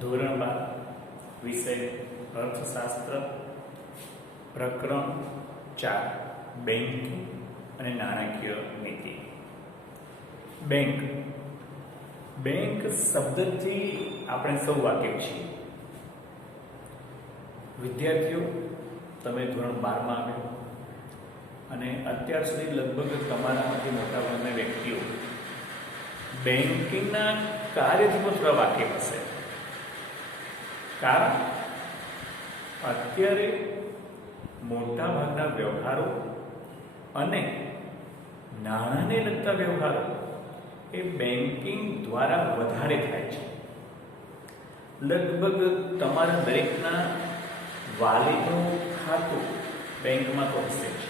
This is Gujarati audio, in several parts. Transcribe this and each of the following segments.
ધોરણ 12 વિષય અર્થશાસ્ત્ર પ્રકરણ 4 બેંકિંગ અને નાણાકીય નીતિ. બેંક શબ્દથી આપણે સૌ વાકેફ છીએ. વિદ્યાર્થીઓ, તમે ધોરણ 12 માં આવ્યો અને અત્યાર સુધી લગભગ તમારામાંથી મોટાભાગના વ્યક્તિઓ બેંકિંગના કાર્યથી પણ થોડા વાકેફ હશે. કારણ અત્યારે મોટાભાગના વ્યવહારો અને નાણાંને લગતા વ્યવહારો એ બેંકિંગ દ્વારા વધારે થાય છે. લગભગ તમારા દરેકના વાલીનું ખાતું બેંકમાં તો હશે જ.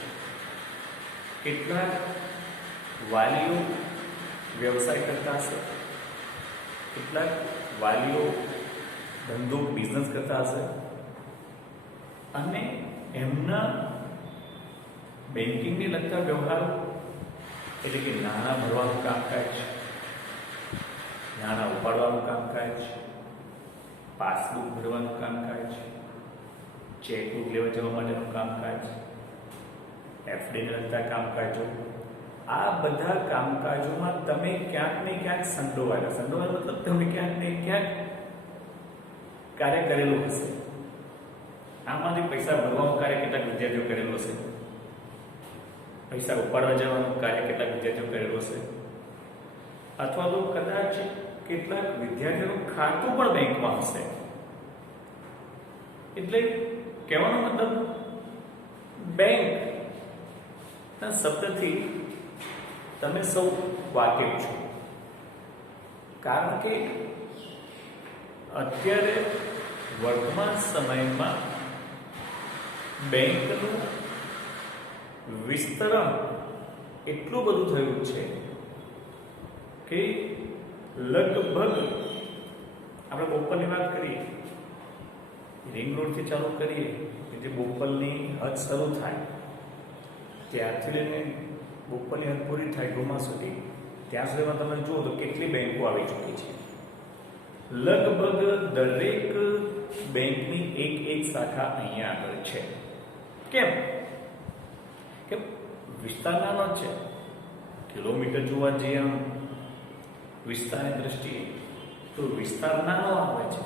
કેટલાક વાલીઓ વ્યવસાય કરતા હશે, કેટલાક વાલીઓ ધંધો બિઝનેસ કરતા હશે અને એમના બેન્કિંગને લગતા વ્યવહારો એટલે કે નાણાં ભરવાનું કામકાજ, નાણાં ઉપાડવાનું કામકાજ, પાસબુક ભરવાનું કામકાજ, ચેકબુક લેવા જવા માટેનું કામકાજ, એફડીને લગતા કામકાજો, આ બધા કામકાજોમાં તમે ક્યાંક ને ક્યાંક સંડોવાયેલા મતલબ તમે ક્યાંક ને ક્યાંક કાર્ય કરેલું હશે. આમાંથી પૈસા ભરવાનું કાર્ય કેટલાક વિદ્યાર્થીઓ કરેલું હશે, પૈસા ઉપાડવા જવાનું કાર્ય કેટલાક વિદ્યાર્થીઓ કરેલું હશે, અથવા તો કદાચ કેટલાક વિદ્યાર્થીઓનું ખાતું પણ બેંકમાં હશે. એટલે કહેવાનો મતલબ બેંક ના શબ્દથી તમે સૌ વાકેફ છો. કારણ કે અત્યારે વર્તમાન સમયમાં બેંકનું વિસ્તરણ એટલું બધું થયું છે કે લગભગ આપણે બોપલની વાત કરીએ, રિંગ રોડથી ચાલુ કરીએ કે જે બોપલની હદ શરૂ થાય ત્યારથી લઈને બોપલની હદ પૂરી થાય ડોમા સુધી, ત્યાં સુધીમાં તમે જુઓ તો કેટલી બેંકો આવી ચૂકી છે. લગભગ દરેક બેંકની એક શાખા અહીંયા આગળ છે. કેમ કે વિસ્તાર નાનો છે. કિલોમીટર જોવા જઈએ આમ વિસ્તારની દ્રષ્ટિએ તો વિસ્તાર નાનો આવે છે,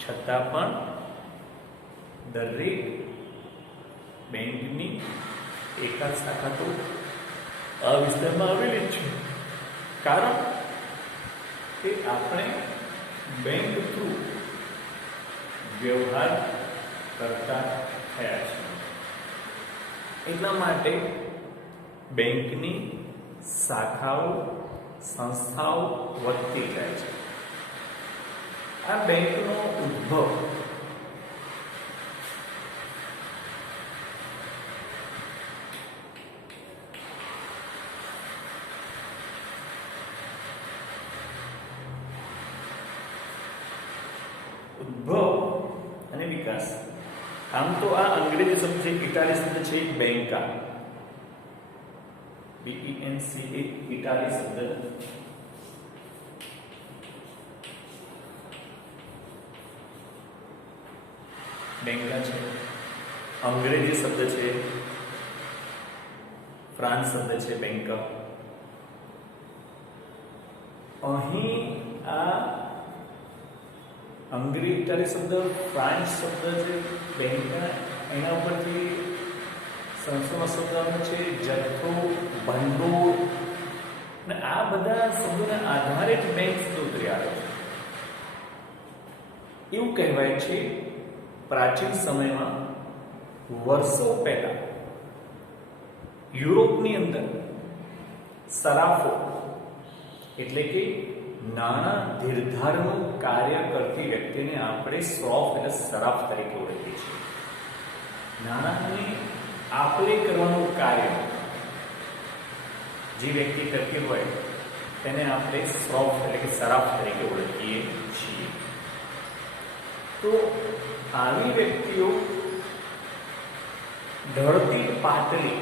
છતાં પણ દરેક બેંકની એકાદ શાખા તો આ વિસ્તારમાં આવેલી જ છે. કારણ કે આપણે બેંક થ્રુ વ્યવહાર કરતા થયા છે. એટલા માટે બેંકની શાખાઓ સંસ્થાઓ વધતી જાય છે. આ બેંકનો ઉદ્ભવ અને વિકાસ, આમ તો આ અંગ્રેજી શબ્દ છે, ઇટાલી શબ્દ છે બેંકા, BENCA, ઇટાલી શબ્દ. બેંકા છે, અંગ્રેજી શબ્દ છે, ફ્રાન્સ શબ્દ છે બેંકા. અહીં આ અંગ્રેજી ઇટાલી શબ્દ, ફ્રાન્સ શબ્દ છે બેંકના, એના ઉપરથી સંસ્કૃત શબ્દનો છે જથ્થો, ભંડોળ, અને આ બધા શબ્દોના આધારે જ બેંક શબ્દ ઉતરી આવે છે. એવું કહેવાય છે પ્રાચીન સમયમાં વર્ષો પહેલા યુરોપની અંદર સરાફો એટલે કે નાણાં ધીરધારનું કાર્ય કરતી વ્યક્તિને આપણે શ્રોફ એટલે સરાફ તરીકે ઓળખીએ છીએ. નાણાંની આપલે કરવાનું કાર્ય જે વ્યક્તિ કરતી હોય તેને આપણે શ્રોફ એટલે કે સરાફ તરીકે ઓળખીએ છીએ. તો આવી વ્યક્તિઓ ઢળતી પાટલી,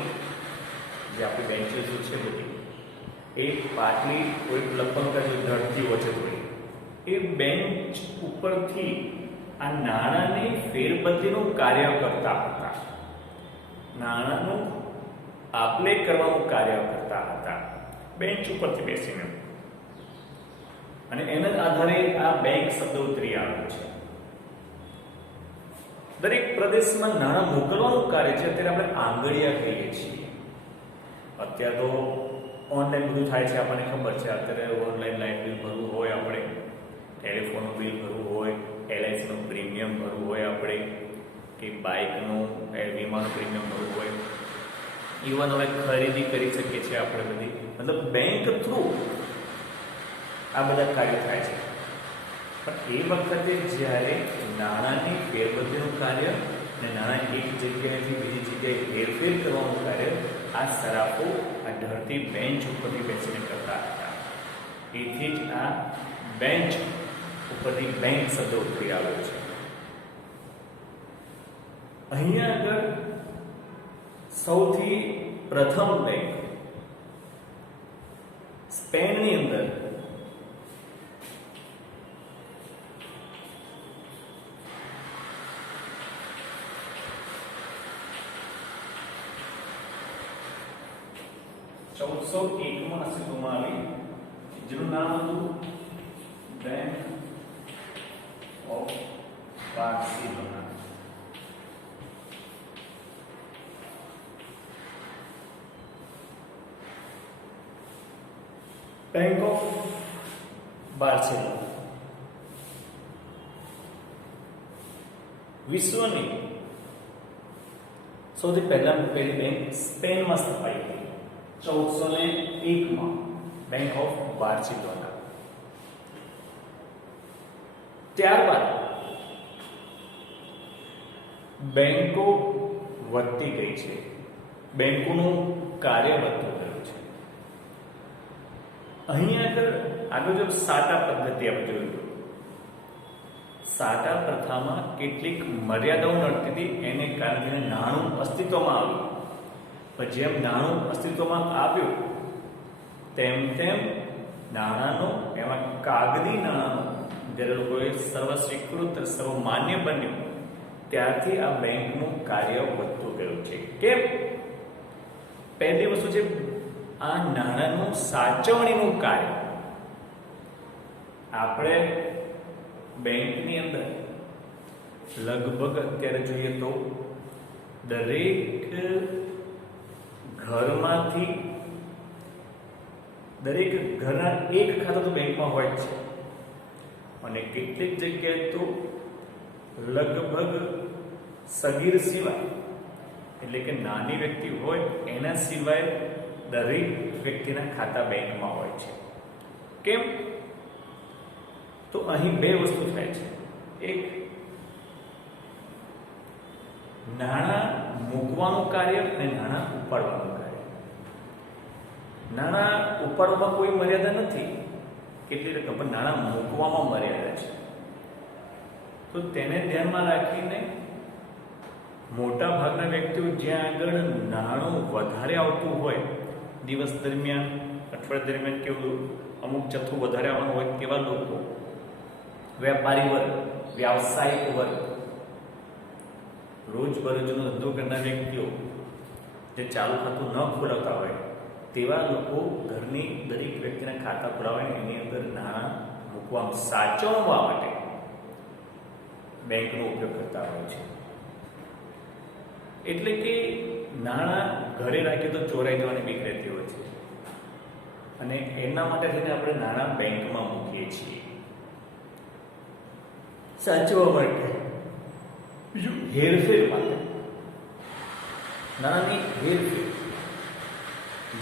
જે આપણી બેન્ચીસ છે બધી, એક પાટલી કોઈ લપંગ ધરતી વચ્ચે થોડી એ બેન્ચ ઉપરથી આ નાણાંની ફેરબદલીનું કાર્ય કરતા હતા, નાણાંનું આપલે કરવાનું કાર્ય કરતા હતા બેન્ચ ઉપરથી બેસીને, અને એના આધારે આ બેંક શબ્દ ઉતરી આવ્યો છે. દરેક પ્રદેશમાં નાણાં મોકલવાનું કાર્ય છે અત્યારે આપણે આંગળિયા કહીએ છીએ. અત્યારે તો ઓનલાઈન બધું થાય છે, આપણને ખબર છે. અત્યારે ઓનલાઈન લાઇટ બિલ ભરવું હોય, આપણે ટેલિફોનનું બિલ ભરવું હોય, LICનું પ્રીમિયમ ભરવું હોય, આપણે કે બાઇકનું વીમાનું પ્રીમિયમ ભરવું હોય, ઇવન હવે ખરીદી કરી શકીએ છીએ આપણે બધી, મતલબ બેંક થ્રુ આ બધા કાર્યો થાય છે. પણ એ વખતે જ્યારે નાણાંની ફેરબદલીનું કાર્ય અને નાણાં એક જગ્યાએથી બીજી જગ્યાએ હેરફેર કરવાનું કાર્ય આ સરાફો આ ઢળતી બેન્ચ ઉપરથી બેસીને કરતા હતા. એથી જ આ બેન્ચ ઉપરથી બેંક શબ્દ ઉતરી આવ્યો છે. અહીંયા આગળ સૌથી પ્રથમ બેંક સ્પેનની અંદર માં અસ્તિત્વમાં આવી, જેનું નામ હતું bank of Barcelona. Bank of Barcelona વિશ્વની સૌથી પહેલી બેંક સ્પેનમાં સ્થપાઈ હતી 1401 બેંક ઓફ બાર્સિલોના. ત્યારબાદ બેંકો વધતી ગઈ છે, બેંકોનું કાર્ય વધતું ગયું છે. અહીંયા આગળ જો સાટા પદ્ધતિ આપણે જોયું, સાટા પ્રથામાં કેટલીક મર્યાદાઓ નડતી હતી, એને કારણે નાણું અસ્તિત્વમાં આવ્યું. પણ જેમ નાણું અસ્તિત્વમાં આવ્યું તેમ તેમ નાણાંનો, એમાં કાગદી નાણાંનો જ્યારે લોકોએ સર્વસ્વીકૃત સર્વમાન્ય બન્યું ત્યારથી આ બેંકનું કાર્ય વધતું ગયું છે. કેમ? પહેલી વસ્તુ છે આ નાણાંનું સાચવણીનું કાર્ય. આપણે બેંકની અંદર લગભગ અત્યારે જોઈએ તો દરેક ઘરમાંથી દરેક ઘરના એક ખાતું તો બેંકમાં હોય જ છે, અને કેટલીક જગ્યાએ તો લગભગ સગીર સિવાય, એટલે કે નાની વ્યક્તિ હોય એના સિવાય દરેક વ્યક્તિના ખાતા બેંકમાં હોય છે. કેમ? તો અહીં બે વસ્તુ થાય છે. એક, નાણાં મૂકવાનું કાર્ય અને નાણાં ઉપાડવાનું કાર્ય. નાણાં ઉપાડવામાં કોઈ મર્યાદા નથી, કેટલી રકમ, પણ નાણાં મૂકવામાં મર્યાદા છે. તો તેને ધ્યાનમાં રાખીને મોટા ભાગના વ્યક્તિઓ જ્યાં આગળ નાણું વધારે આવતું હોય દિવસ દરમિયાન, અઠવાડિયા દરમિયાન, કેવું અમુક જથ્થો વધારે આવવાનું હોય તેવા લોકો, વેપારી વર્ગ, વ્યાવસાયિક વર્ગ, રોજબરોજનો ધંધો કરનાર વ્યક્તિઓ જે ચાલુ ખાતું ન ખોલાવતા હોય તેવા લોકો ઘરની દરેક વ્યક્તિના ખાતા ખોલાવે, એની અંદર નાણાં મૂકવા, સાચવવા માટે બેંકનો ઉપયોગ કરતા હોય છે. એટલે કે નાણાં ઘરે રાખીએ તો ચોરાઈ જવાની બીક રહેતી હોય છે, અને એના માટે થઈને આપણે નાણાં બેંકમાં મૂકીએ છીએ સાચવવા માટે. બીજું, હેરફેર માટે. નાણાંની હેરફેર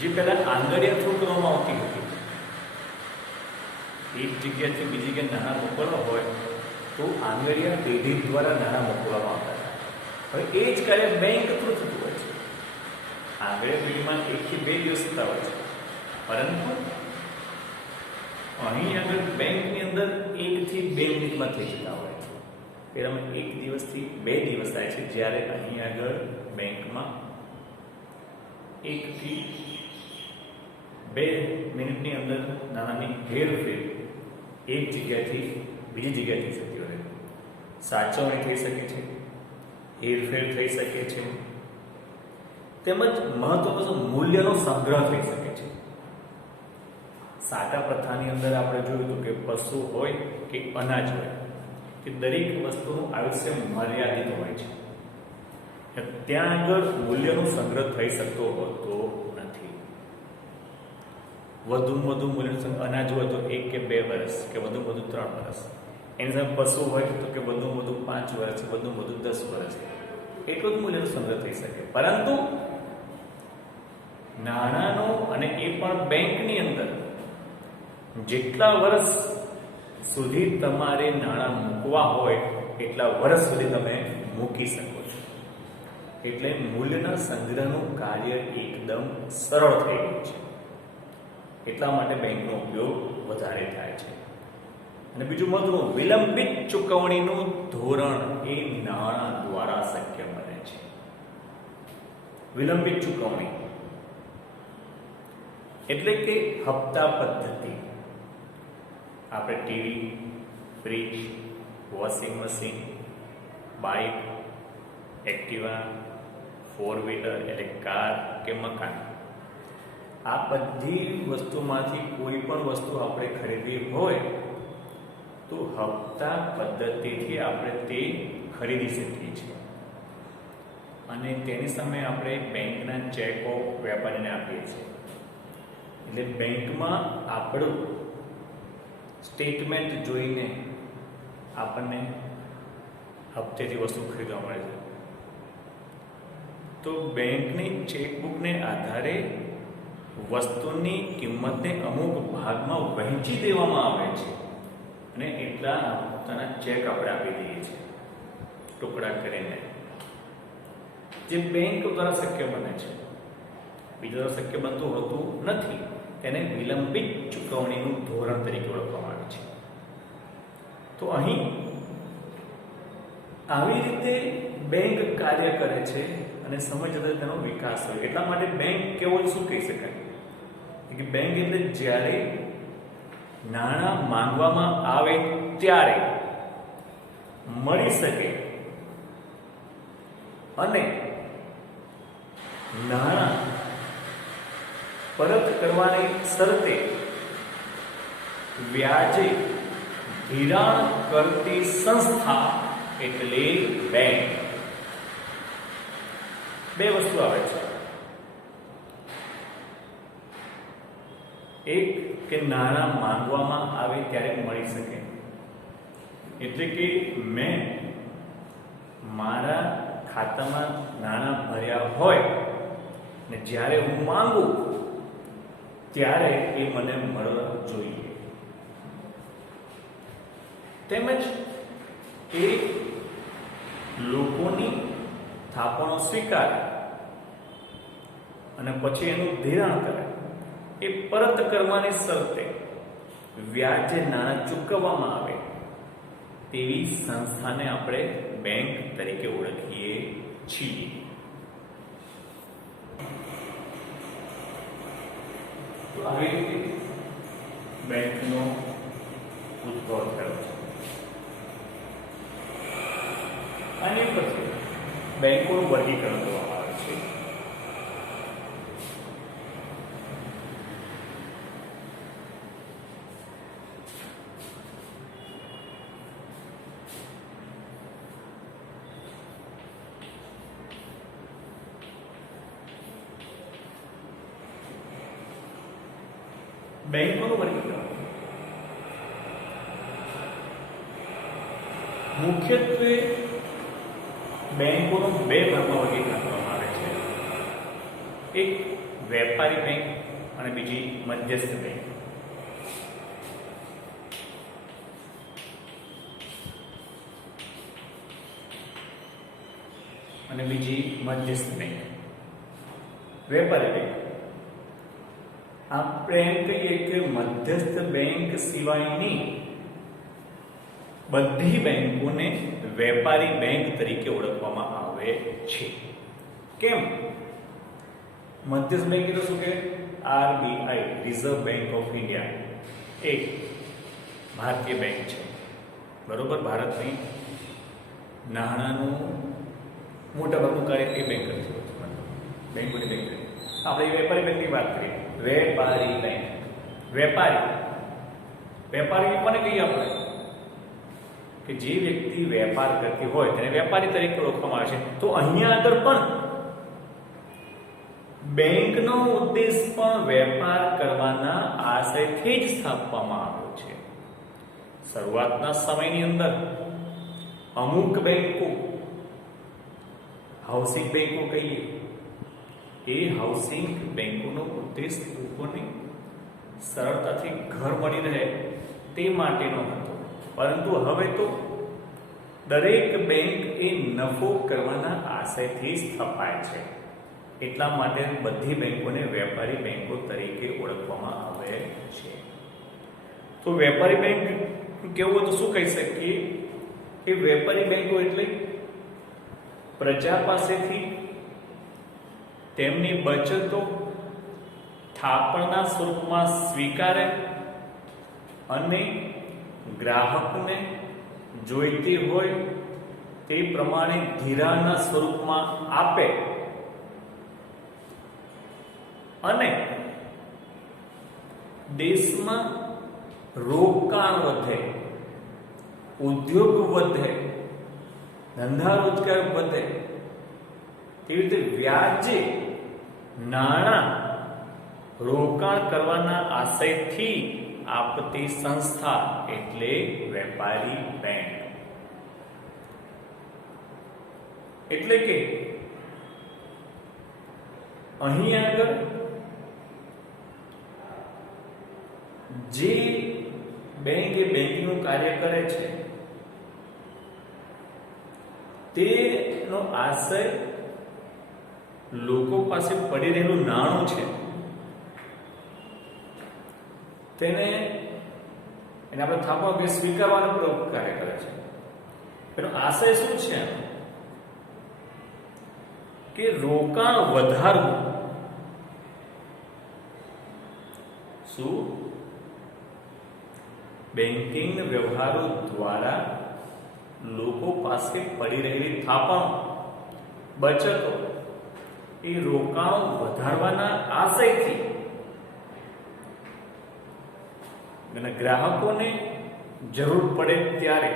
જે પહેલા આંગળીયા થ્રુ કરવામાં આવતી હતી, એક જગ્યાથી બીજી જગ્યાએ નાણાં મોકલવા હોય તો આંગળીયા પેઢી દ્વારા નાણાં મોકલવામાં આવતા હતા. હવે એ જ કાર્ય બેંક થ્રુ થતું હોય છે. આંગળીયા પેઢીમાં 1 થી 2 દિવસ થતા હોય છે, પરંતુ અહીં આગળ બેંકની અંદર 1 થી 2 મિનિટમાં થઈ જતા હોય છે. પહેલામાં 1 દિવસથી 2 દિવસ થાય છે, જ્યારે અહીં આગળ બેંકમાં 1 થી 2 મિનિટની અંદર નાણાંની હેરફેર એક જગ્યાથી બીજી જગ્યાએ થઈ શકતી હોય, સાચવણી થઈ શકે છે, હેરફેર થઈ શકે છે, તેમજ મહત્વનું મૂલ્યનો સંગ્રહ થઈ શકે છે. સાટા પ્રથાની અંદર આપણે જોયું હતું કે પશુ હોય કે અનાજ હોય કે દરેક વસ્તુનું આયુષ્ય મર્યાદિત હોય છે. ત્યાં આગળ મૂલ્યનો સંગ્રહ થઈ શકતો હોતો નથી. વધુમાં વધુ મૂલ્યનું અનાજ હોય તો 1 કે 2 વર્ષ કે વધુમાં વધુ 3 વર્ષ. એની સામે પશુ હોય તો કે વધુમાં વધુ 5 વર્ષ, વધુમાં વધુ 10 વર્ષ, એટલું જ મૂલ્યનો સંગ્રહ થઈ શકે. પરંતુ નાણાંનો અને એ પણ બેંકની અંદર જેટલા વર્ષ સુધી તમારે નાણાં મૂકવા હોય એટલા વર્ષ સુધી તમે મૂકી શકો છો. એટલે મૂલ્યના સંગ્રહનું કાર્ય એકદમ સરળ થઈ ગયું છે. એટલા માટે બેંકનો ઉપયોગ વધારે થાય છે. અને બીજું મહત્વનું, વિલંબિત ચૂકવણીનું ધોરણ એ નાણાં દ્વારા શક્ય બને છે. વિલંબિત ચૂકવણી એટલે કે હપ્તા પદ્ધતિ. આપણે TV, fridge, washing machine, bike, Activa, 4 wheeler એટલે કાર કે મકાન, આ બધી વસ્તુમાંથી કોઈ પણ વસ્તુ આપણે ખરીદવી હોય તો હપ્તા પદ્ધતિથી આપણે તે ખરીદી શકીએ છીએ. અને તેની સામે આપણે બેંકના ચેકો વેપારીને આપીએ છીએ. એટલે બેંકમાં આપણું સ્ટેટમેન્ટ જોઈને આપણને હપ્તેથી વસ્તુ ખરીદવા મળે છે. તો બેંકની ચેકબુકને આધારે વસ્તુની કિંમતને અમુક ભાગમાં વહેંચી દેવામાં આવે છે અને એટલા હપ્તાના ચેક આપણે આપી દઈએ છીએ ટુકડા કરીને, જે બેંક દ્વારા શક્ય બને છે. બીજા દ્વારા શક્ય બનતું હોતું નથી. તેને વિલંબિત ચૂકવણીનું ધોરણ તરીકે ઓળખવામાં આવે છે. તો અહીં આવી રીતે બેંક કાર્ય કરે છે અને સમય જતાં તેનો વિકાસ હોય. એટલા માટે બેંક કેવળ શું કહી શકાય કે બેંક એટલે જ્યારે નાણાં માંગવામાં આવે ત્યારે મળી શકે અને નાણાં પરત કરવાની શરતે વ્યાજે ધિરાણ કરતી સંસ્થા એટલે બેંક. બે વસ્તુ આવે છે. એક કે નાણાં માંગવામાં આવે ત્યારે મળી શકે, એટલે કે મેં મારા ખાતામાં નાણાં ભર્યા હોય ને જ્યારે હું માંગુ ત્યારે એ મને મળવા જોઈએ. તેમજ એ લોકોની થાપણો સ્વીકારે અને પછી એનું ધિરાણ કરે. એ પરત કરવાની શરતે વ્યાજે નાણાં ચૂકવવામાં આવે તેવી સંસ્થાને આપણે બેંક તરીકે ઓળખીએ છીએ. તો આવી રીતે બેંકનો ઉદ્ભવ થયો છે. અને પછી બેંકોનું વર્ગીકરણ કરવામાં આવે છે. બેંકોનું વર્ગીકરણ મુખ્યત્વે બેંકોનું બે ભાગમાં વર્ગીકરણ કરવામાં આવે છે. એક વેપારી બેંક અને બીજી મધ્યસ્થ બેંક. અને બીજી મધ્યસ્થ બેંક. વેપારી બેંક આપણે એમ કહીએ કે મધ્યસ્થ બેંક સિવાયની બધી બેંકોને વેપારી બેંક તરીકે ઓળખવામાં આવે છે. કેમ? મધ્યસ્થ બેંક એટલે શું કે RBI, reserve bank of India, એ ભારતીય બેંક છે, બરોબર. ભારતની નાણાંનું મોટાભાગનું કાર્ય એ બેંક કરતી હોય છે. બેંકોની બેંક કરીએ આપણે વેપારી બેંકની વાત કરીએ. વેપારી બેંક, વેપારી કોને કહીએ આપણે? કે જે વ્યક્તિ વેપાર કરતી હોય તેને વેપારી તરીકે ઓળખવામાં આવે છે. તો અહીંયા આગળ પણ બેંકનો ઉદ્દેશ પણ વેપાર કરવાના આશયથી જ સ્થાપવામાં આવ્યો છે. શરૂઆતના સમયની અંદર અમુક બેંકો, હાઉસિંગ બેંકો કહીએ, એ હાઉસિંગ બેંકોનો ઉદ્દેશ લોકોને સરળતાથી ઘર મળી રહે તે માટેનો હતો. પરંતુ હવે તો દરેક બેંક એ નફો કરવાના આશયથી સ્થપાય છે. એટલા માટે બધી બેંકોને વેપારી બેંકો તરીકે ઓળખવામાં આવે છે. તો વેપારી બેંક કેવું હોય તો શું કહી શકીએ કે વેપારી બેંકો એટલે પ્રજા પાસેથી તેમની બચતો થાપણના સ્વરૂપમાં સ્વીકારે અને ગ્રાહકને જોઈતી હોય તે પ્રમાણે ધિરાણના સ્વરૂપમાં આપે અને દેશમાં રોકાણ વધે, ઉદ્યોગ વધે, ધંધા રોજગાર વધે તેવી રીતે વ્યાજે નાણાં રોકાણ કરવાના આશયથી આપતી સંસ્થા એટલે વેપારી બેંક. એટલે કે અહીં આગળ જે બેંક એ બેંકિંગનું કાર્ય કરે છે તેનો આશય લોકો પાસે પડી રહેલું નાણું છે તેને આપણે થાપણ કે સ્વીકારવાનો કાર્ય કરે છે. એનો આશય શું છે કે રોકાણ વધારવું. શું? બેન્કિંગ વ્યવહારો દ્વારા લોકો પાસે પડી રહેલી થાપણ, બચતો એ રોકાણ વધારવાના આશયથી અને ગ્રાહકોને જરૂર પડે ત્યારે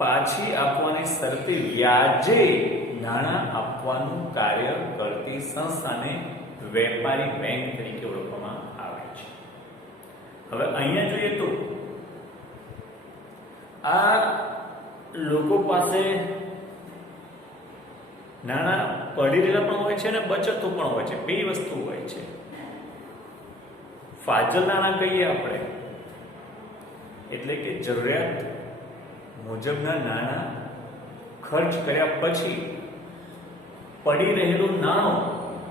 પાછી આપવાની શરતે વ્યાજે નાણાં આપવાનું કાર્ય કરતી સંસ્થાને વેપારી બેંક તરીકે ઓળખવામાં આવે છે. હવે અહીંયા જોઈએ તો આ લોકો પાસે નાણાં પડી રહેલા પણ હોય છે અને બચતો પણ હોય છે. બે વસ્તુ હોય છે. ફાજલ નાણાં કહીએ આપણે, એટલે કે જરૂરિયાત મુજબના નાણાં ખર્ચ કર્યા પછી પડી રહેલું નાણું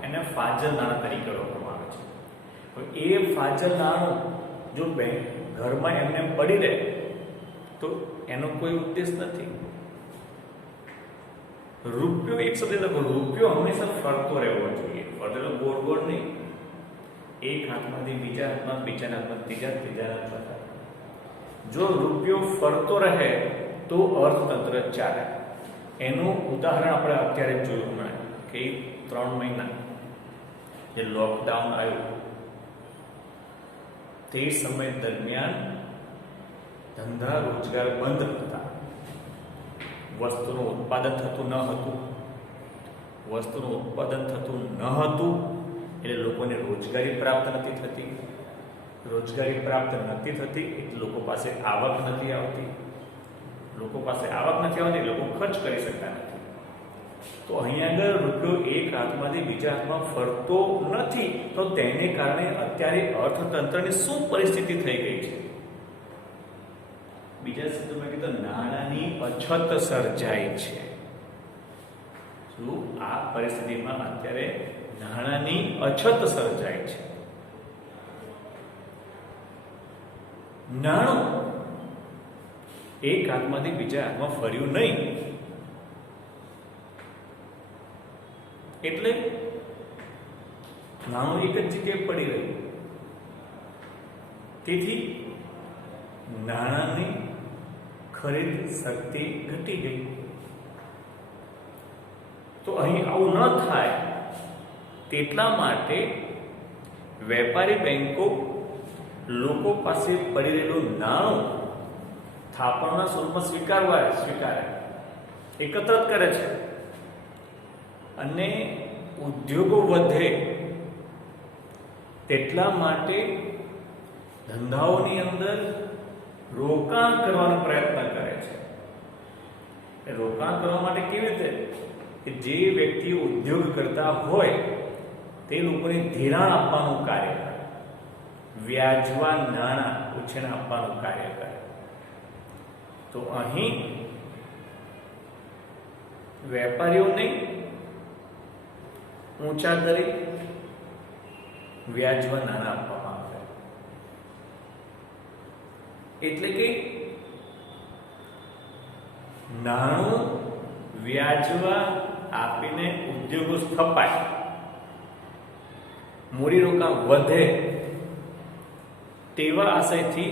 એને ફાજલ નાણાં તરીકે ઓળખવામાં આવે છે. એ ફાજલ નાણું જો બેંક ઘરમાં એમને પડી રહે તો એનો કોઈ ઉદ્દેશ નથી. રૂપિયો એક શબ્દ લખો, રૂપિયો હંમેશા ફરતો રહેવો જોઈએ. ફરતો ગોળ ગોળ નહીં, એક હાથમાંથી બીજા હાથમાં, બીજાના હાથમાં ત્રીજા, ત્રીજાના ચોથા. જો રૂપિયો ફરતો રહે તો અર્થતંત્ર ચાલે. એનું ઉદાહરણ આપણે અત્યારે જોયું હમણાં કે 3 મહિના જે લોકડાઉન આવ્યું તે સમય દરમિયાન ધંધા રોજગાર બંધ હતા. વસ્તુનું ઉત્પાદન થતું ન હતું. વસ્તુનું ઉત્પાદન થતું ન હતું એટલે લોકોને રોજગારી પ્રાપ્ત નથી થતી. રોજગારી પ્રાપ્ત નથી થતી એટલે લોકો પાસે આવક નથી આવતી. લોકો પાસે આવક નથી આવતી, લોકો ખર્ચ કરી શકતા નથી. તો અહીંયા આગળ રૂપિયો એક હાથમાંથી બીજા હાથમાં ફરતો નથી. તો તેને કારણે અત્યારે અર્થતંત્રની શું પરિસ્થિતિ થઈ ગઈ છે? બીજા શબ્દોમાં કીધું નાણાંની અછત સર્જાય છે. શું આ પરિસ્થિતિમાં અત્યારે નાણાંની અછત સર્જાય છે? નાણું એક હાથમાંથી બીજા હાથમાં ફર્યું નહીં એટલે નાણું એક જ જગ્યાએ પડી રહ્યું. તેથી નાણાંની ખરીદ શક્તિ ઘટી ગઈ. તો અહીં આવું ન થાય તેટલા માટે વેપારી બેંકો લોકો પાસે પડી રહેલું નાણું થાપણના સ્વરૂપમાં સ્વીકારે એકત્રિત કરે છે અને ઉદ્યોગો વધે તેટલા માટે ધંધાઓની અંદર રોકાણ કરવાનો પ્રયત્ન કરે છે. રોકાણ કરવા માટે કેવી રીતે કે જે વ્યક્તિઓ ઉદ્યોગ કરતા હોય તે લોકોને ધિરાણ આપવાનું કાર્ય કરે, વ્યાજવા નાણાં ઉછેર આપવાનું કાર્ય કરે. તો અહીં વેપારીઓને ઊંચા દરે વ્યાજવા નાણાં આપવામાં આવે. એટલે કે નાણું વ્યાજવા આપીને ઉદ્યોગો સ્થપાય, મૂડીરોકાણ વધે તેવા આશયથી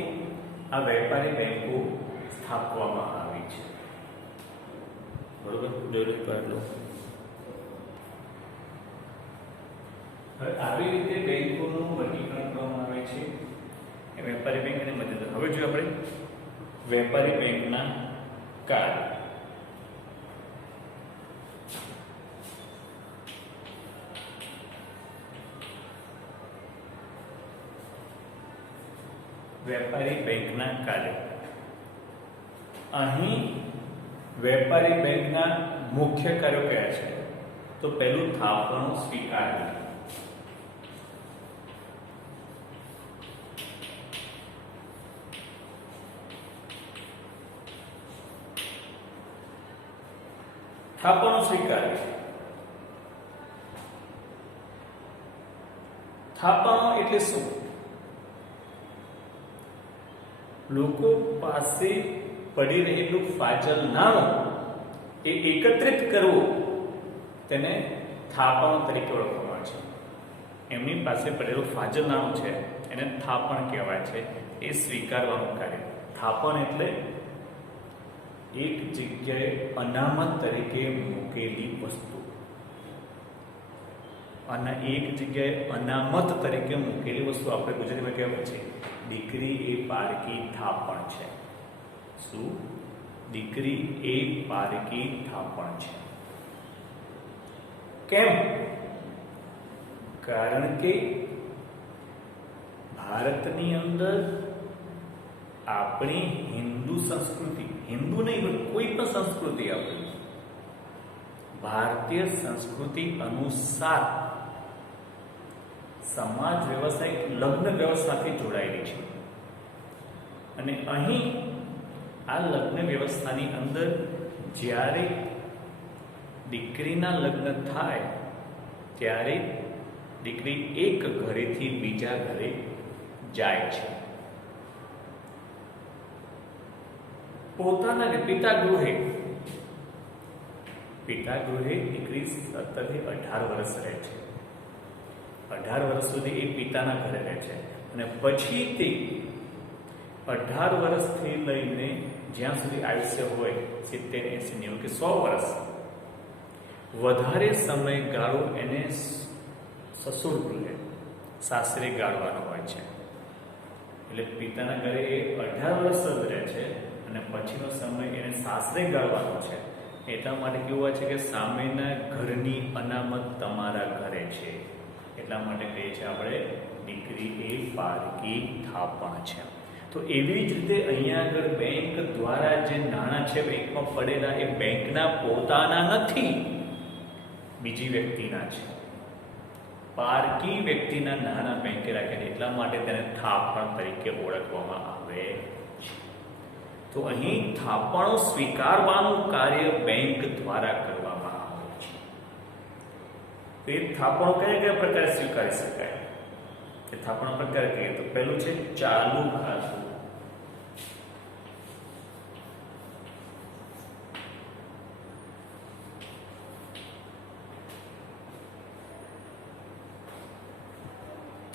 આ વેપારી બેંકો સ્થાપવામાં આવી છે. બરોબર, જોઈ લો. હવે આવી રીતે બેંકોનું વર્ગીકરણ કરવામાં આવે છે એ વેપારી બેંક અને મધ્યસ્થ. હવે જો આપણે વેપારી બેંકના કાર્ય. વેપારી બેંકના કાર્ય. અહીં વેપારી બેંકના મુખ્ય કાર્યો કયા છે? તો પહેલું થાપણો સ્વીકારવું. થાપણો સ્વીકારવી. થાપણો એટલે શું? લોકો પાસે પડી રહેલું ફાજલ નાણું એ એકત્રિત કરવું તેને થાપણો તરીકે ઓળખવામાં આવે છે. એમની પાસે પડેલું ફાજલ નાણું છે એને થાપણ કહેવાય છે. એ સ્વીકારવાનું કાર્ય. થાપણ એટલે એક જગ્યાએ અનામત તરીકે મૂકેલી વસ્તુ. અને એક જગ્યાએ અનામત તરીકે મૂકેલી વસ્તુ આપણે ગુજરાતીમાં કહેવાય છે દીકરી એ પારકી થાપણ છે. શું? દીકરી એ પારકી થાપણ છે. કેમ? કારણ કે ભારતની અંદર આપણી હિન્દુ સંસ્કૃતિ, હિન્દુ નહીં કોઈ પણ સંસ્કૃતિ, આપણી ભારતીય સંસ્કૃતિ અનુસાર સમાજ વ્યવસ્થા એક લગ્ન વ્યવસ્થાથી જોડાયેલી છે. અને અહીં આ લગ્ન વ્યવસ્થાની અંદર જ્યારે દીકરીના લગ્ન થાય ત્યારે દીકરી એક ઘરેથી બીજા ઘરે જાય છે. પોતાના પિતા ગૃહે દીકરી 17 થી 18 વર્ષ રહે છે. 18 વર્ષ સુધી એ પિતાના ઘરે રહે છે અને પછી તે 18 વર્ષથી લઈને જ્યાં સુધી આયુષ્ય હોય 70, 80, 90 કે 100 વર્ષ વધારે સમયગાળો એને સસુર ગૃહે સાસરે ગાળવાનો હોય છે. એટલે પિતાના ઘરે એ 18 વર્ષ જ રહે છે અને પછીનો સમય એને સાસરે ગાળવાનો છે. એટલા માટે કેવું હોય છે કે સામેના ઘરની અનામત તમારા ઘરે છે. એટલા માટે કહીએ છીએ આપણે દીકરી એ પારકી થાપણ છે. તો એવી જ રીતે અહીંયા આગળ બેંક દ્વારા જે નાણાં છે બેંકમાં પડેલા એ બેંકના પોતાના નથી, બીજી વ્યક્તિના છે. પારકી વ્યક્તિના નાણાં બેંકે રાખે છે એટલા માટે તેને થાપણ તરીકે ઓળખવામાં આવે છે. તો અહીં થાપણો સ્વીકારવાનું કાર્ય બેંક દ્વારા કરવામાં આવે છે. તો એ થાપણો કયા કયા પ્રકારે સ્વીકારી શકાય? એ થાપણો પ્રકાર કહીએ તો પહેલું છે ચાલુ ખાતું.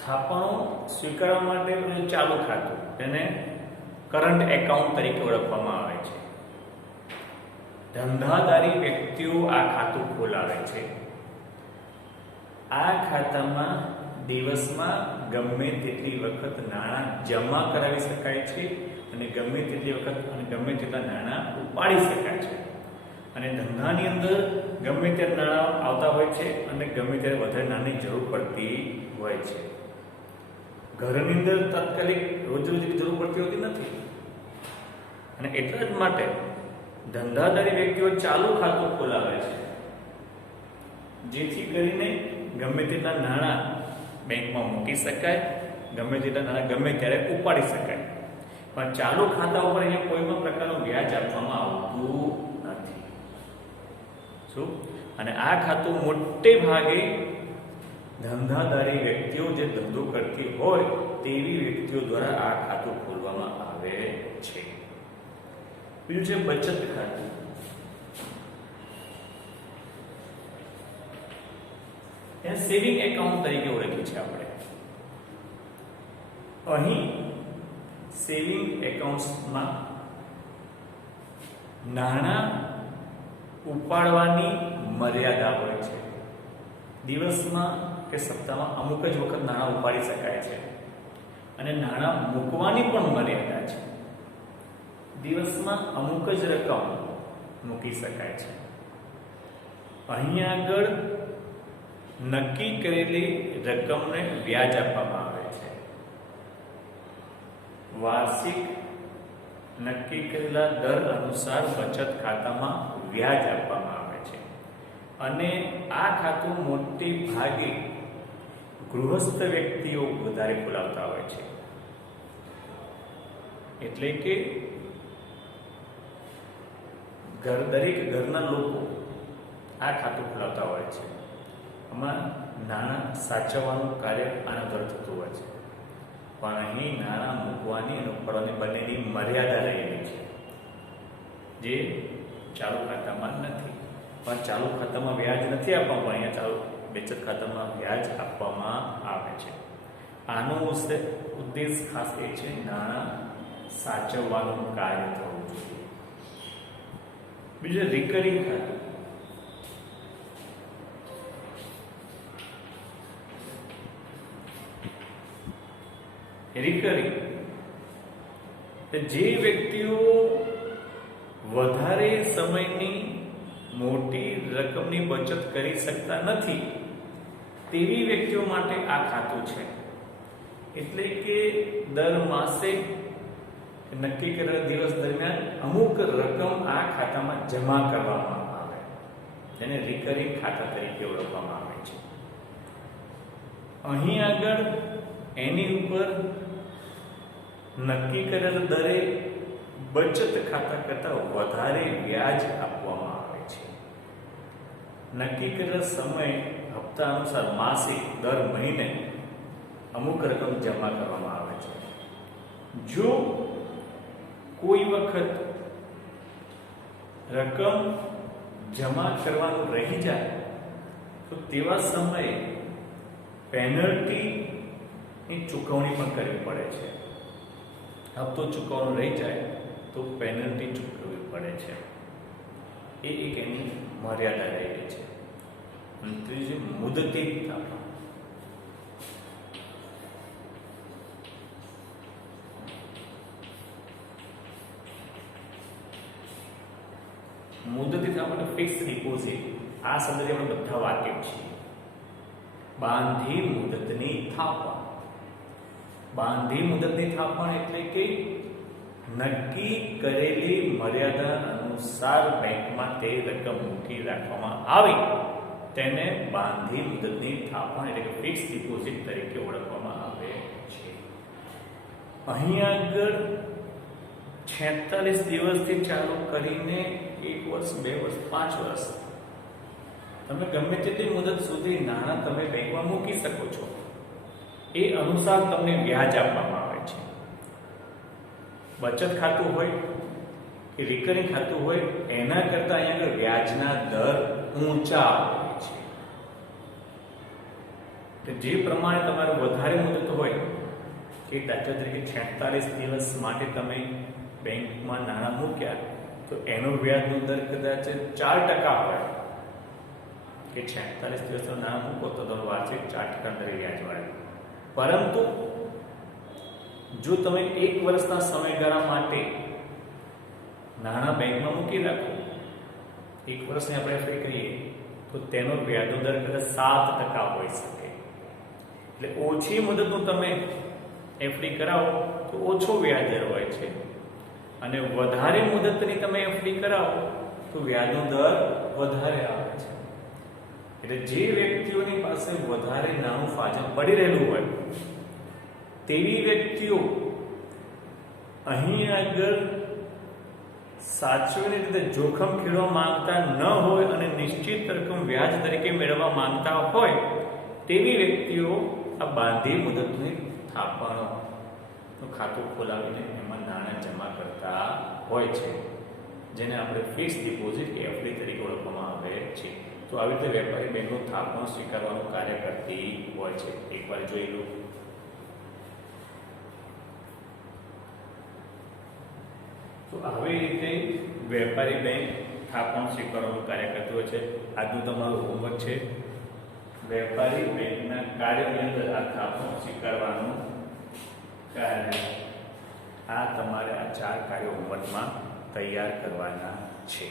થાપણો સ્વીકારવા માટે ચાલુ ખાતું, તેને કરંટ એકાઉન્ટ તરીકે ઓળખવામાં આવે છે. ધંધાદારી વ્યક્તિઓ આ ખાતું ખોલાવે છે. આ ખાતામાં દિવસમાં ગમે તેટલી વખત નાણાં જમા કરાવી શકાય છે અને ગમે તેટલી વખત અને ગમે તેટલા નાણાં ઉપાડી શકાય છે. અને ધંધાની અંદર ગમે ત્યારે નાણાં આવતા હોય છે અને ગમે ત્યારે વધારે નાની જરૂર પડતી હોય છે. ઘરની અંદર તાત્કાલિક રોજની જરૂર પડતી હોતી નથી. અને એટલા જ માટે ધંધાદારી વ્યક્તિઓ ચાલુ ખાતું ખોલાવે છે, જેથી કરીને ગમે તેટલા નાણાં બેંકમાં મૂકી શકાય, ગમે તેટલા નાણાં ગમે ત્યારે ઉપાડી શકાય. પણ ચાલુ ખાતા ઉપર અહીંયા કોઈ પણ પ્રકારનું વ્યાજ આપવામાં આવતું નથી. શું? અને આ ખાતું મોટે ભાગે ધંધાદારી વ્યક્તિઓ જે ધંધો કરતી હોય તેવી વ્યક્તિઓ દ્વારા આ ખાતું ખોલવામાં આવે છે. બીજું છે બચત ખાતું. એને સેવિંગ એકાઉન્ટ તરીકે ઓળખીએ છીએ આપણે. અહીં સેવિંગ એકાઉન્ટ્સમાં નાણાં ઉપાડવાની મર્યાદા હોય છે. દિવસમાં કે સપ્તાહમાં અમુક જ વખત નાણાં ઉપાડી શકાય છે અને નાણાં મૂકવાની પણ મર્યાદા છે. દિવસમાં અમુક જ રકમ મૂકી શકાય છે. અહીંયા આગળ નક્કી કરેલી રકમને વ્યાજ આપવામાં આવે છે. વાર્ષિક નક્કી કરેલા દર અનુસાર બચત ખાતામાં વ્યાજ આપવામાં આવે છે. અને આ ખાતું મોટી ભાગે ગૃહસ્થ વ્યક્તિઓ વધારે ખોલાવતા હોય છે. એટલે કે દરેક ઘરના લોકો આ ખાતું ખોલાવતા હોય છે. આમાં નાણાં સાચવવાનું કાર્ય આના દ્વારા થતું હોય છે. પણ અહીં નાણાં મૂકવાની અને ઉપાડવાની બંનેની મર્યાદા રહેલી છે, જે ચાલુ ખાતામાં નથી. પણ ચાલુ ખાતામાં વ્યાજ નથી આપવામાં, પણ અહીંયા ચાલુ બચત ખાતામાં વ્યાજ આપવામાં આવે છે. આનો ઉદ્દેશ ખાસ એ છે નાણાં સાચવવાનું કાર્ય થવું જોઈએ. બીજું રિકરિંગ ખાતું. રિકરિંગ જે વ્યક્તિઓ વધારે સમયની મોટી રકમની બચત કરી શકતા નથી તેવી વ્યક્તિઓ માટે આ ખાતું છે. એટલે કે દર માસે નક્કી કરેલા દિવસ દરમિયાન અમુક રકમ આ ખાતામાં જમા કરવામાં આવે, જેને રિકરિંગ ખાતા તરીકે ઓળખવામાં આવે છે. અહીં આગળ એની ઉપર નક્કી કરેલા દરે બચત ખાતા કરતાં વધારે વ્યાજ આપવામાં આવે છે. નક્કી કરેલા સમય હપ્તા અનુસાર માસિક દર મહિને અમુક રકમ જમા કરવામાં આવે છે. જો કોઈ વખત રકમ જમા કરવાનું રહી જાય તો તેવા સમયે પેનલ્ટીની ચૂકવણી પણ કરવી પડે છે. હપ્તો ચૂકવવાનો રહી જાય તો પેનલ્ટી ચૂકવવી પડે છે. એ એક એની મર્યાદા રહેલી છે. અને ત્રીજું મુદતી થાપણ. મુદતી થાપણ ફિક્સ ડિપોઝિટ. આ શબ્દથી આપણે બધા વાકેફ છીએ. બાંધી મુદતની થાપણ. બાંધી મુદતની થાપણ એટલે કે નક્કી કરેલી મર્યાદા અનુસાર બેંકમાં તે રકમ મૂકી રાખવામાં આવી તેને બાંધી મુદતની થાપણ એટલે કે ફિક્સ ડિપોઝિટ તરીકે ઓળખવામાં આવે છે. અહીં આગળ 46 દિવસથી ચાલુ કરીને 1 વર્ષ, 2 વર્ષ, 5 વર્ષ તમે ગમે તેટલી મુદત સુધી નાણાં તમે બેંકમાં મૂકી શકો છો. એ અનુસાર તમને વ્યાજ આપવામાં આવે છે. બચત ખાતું હોય કે રિકરિંગ ખાતું હોય એના કરતાં અહીંયા આગળ વ્યાજના દર ઊંચા હોય છે. જે પ્રમાણે તમારે વધારે મુદત હોય કે દાખલા તરીકે 46 દિવસ માટે તમે બેંકમાં નાણાં મૂક્યા તો એનો વ્યાજનો દર કદાચ 4% હોય કે 46 દિવસનો નાણાં મૂકો તો તમે વાર્ષિક 4% દરે વ્યાજ મળે. પરંતુ જો તમે 1 વર્ષના સમયગાળા માટે નાણાં બેંકમાં મૂકી રાખો, 1 વર્ષની આપણે એફડી કરીએ તો તેનો વ્યાજનો દર કદાચ 7% હોઈ શકે. એટલે ઓછી મુદતનું તમે એફડી કરાવો તો ઓછો વ્યાજ દર હોય છે, અને વધારે મુદતની તમે એફડી કરાવો તો વ્યાજનો દર વધારે આવે છે. એટલે જે વ્યક્તિઓની પાસે વધારે નાનું ફાજલ પડી રહેલું હોય તેવી વ્યક્તિઓ અહીં આગળ સાચવીને રીતે જોખમ ખેડવા માંગતા ન હોય અને નિશ્ચિત રકમ વ્યાજ તરીકે મેળવવા માંગતા હોય તેવી વ્યક્તિઓ આ બાંધી મુદતની થાપણનું ખાતું ખોલાવીને એમાં નાણાં જમા કરતા હોય છે, જેને આપણે ફિક્સ ડિપોઝિટ કે એફડી તરીકે ઓળખવામાં આવે છે. તો આવી રીતે વેપારી બેંકો થાપણો સ્વીકારવાનું કાર્ય કરતી હોય છે. એકવાર જોઈ લો. તો આવી રીતે વેપારી બેંક થાપણ સ્વીકારવાનું કાર્ય કરતું હોય છે. આજનું તમારું હોમવર્ક છે વેપારી બેંકના કાર્યની અંદર આ થાપણ સ્વીકારવાનું કાર્ય. આ તમારે આ 4 કાર્યો હોમવર્કમાં તૈયાર કરવાના છે.